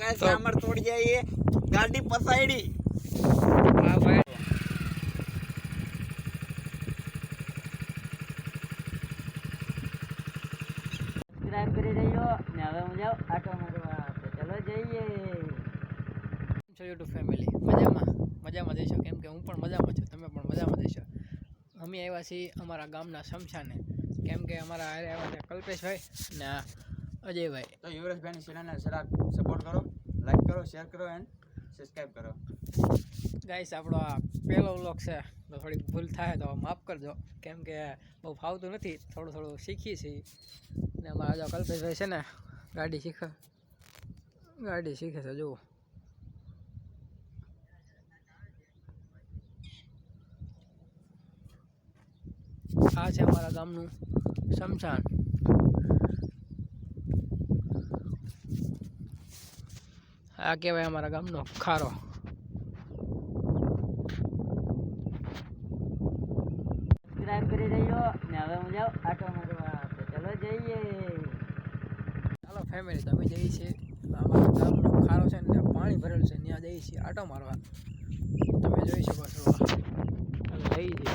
Guys સામર તોડી જાય ગાડી પસાડી હા ભાઈ સબસ્ક્રાઇબ કરી દેજો ને હવે હું જાઉં આટો મારવા. ચલો જઈએ. છો યુટ્યુબ ફેમિલી મજામાં? મજામાં જઈશો? કેમ કે હું પણ મજામાં છું. તમે પણ મજામાં જઈશો? અમે આવ્યા છીએ અમારા ગામના શમશાને. કેમ કે અમારા હારે આવ્યા છે કલ્પેશભાઈ ને આ અજયભાઈ તો યુવરાજભાઈની ચેનલને જરાક સપોર્ટ કરો લાઈક કરો શેર કરો એન્ડ સબસ્ક્રાઈબ કરો. ગાઈસ આપણો આ પહેલો વ્લોગ છે. તો થોડીક ભૂલ થાય તો માફ કરજો. કેમ કે બહુ ફાવતું નથી. થોડું થોડું શીખીએ છીએ. ને અમારા જો કલ્પેશભાઈ છે ને ગાડી શીખે. ગાડી શીખે છે જુઓ. આ છે અમારા ગામનું શમશાન. આ કહેવાય અમારા ગામનો ખારો. કરી દેજો ને હવે હું જાઉં આટો મારવા ચલો જઈએ. ચાલો ફેમિલી તમે જઈએ છીએ. અમારા ગામનો ખારો છે ને પાણી ભરેલું છે ત્યાં જઈએ છીએ આટો મારવા. તમે જોઈ શકો છો. ચાલો જઈએ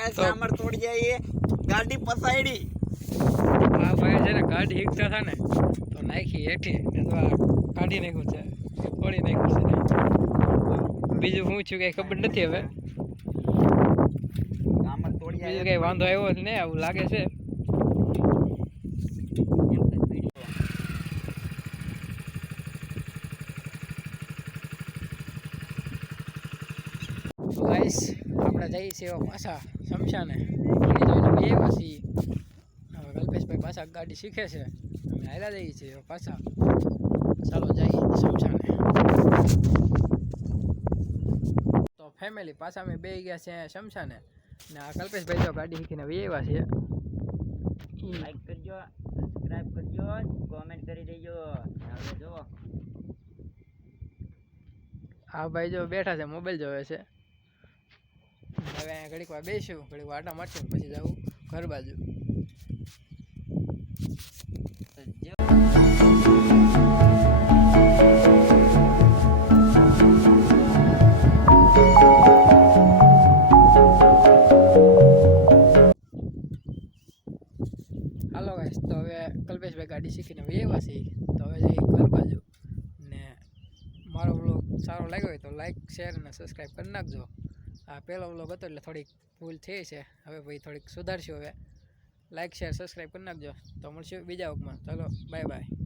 ખારો સામર તોડી જાય ગાડી પસાડી આ ભાઈ છે ને ગાડી હિંકતા થા ને તો નાખી હેઠી ને તો કાઢી નાખ્યું છે તોડી નાખ્યું છે બીજું શું છું કઈ ખબર નથી હવે. બીજું કઈ વાંધો આવ્યો જ નહીં આવું લાગે છે ગાઈસ જઈએ છીએ પાછા જોઈને બે પછી. હવે કલ્પેશભાઈ પાછા ગાડી શીખે છે. અમે હાલ્યા જઈએ છીએ પાછા. ચાલો જઈએ સમશાને તો ફેમિલી પાછા અમે બે ગયા છે શમશાને. ને આ કલ્પેશભાઈ જો ગાડી શીખીને બે એવા છે. લાઈક કરજો સબસ્ક્રાઇબ કરજો કોમેન્ટ કરી દેજો. હવે જુઓ આ ભાઈ જો બેઠા છે મોબાઈલ જોવે છે. હવે અહીંયા ઘડીક વાર બેસ્યું ઘડીક વાર આટા મારશું પછી જવું ઘર બાજુ. હાલો ગાઈસ તો હવે કલ્પેશભાઈ ગાડી શીખીને વેવા છે તો હવે જઈ ઘર બાજુ. ને મારો બ્લોગ સારો લાગ્યો હોય તો લાઈક શેર અને સબસ્ક્રાઈબ કરી નાખજો. આ પહેલો વ્લોગ હતો એટલે થોડીક ભૂલ થઈ છે. હવે ભાઈ થોડીક સુધારશું હવે. લાઈક શેર સબસ્ક્રાઈબ કરી નાખજો. તો મળશું બીજા વગમાં ચાલો બાય બાય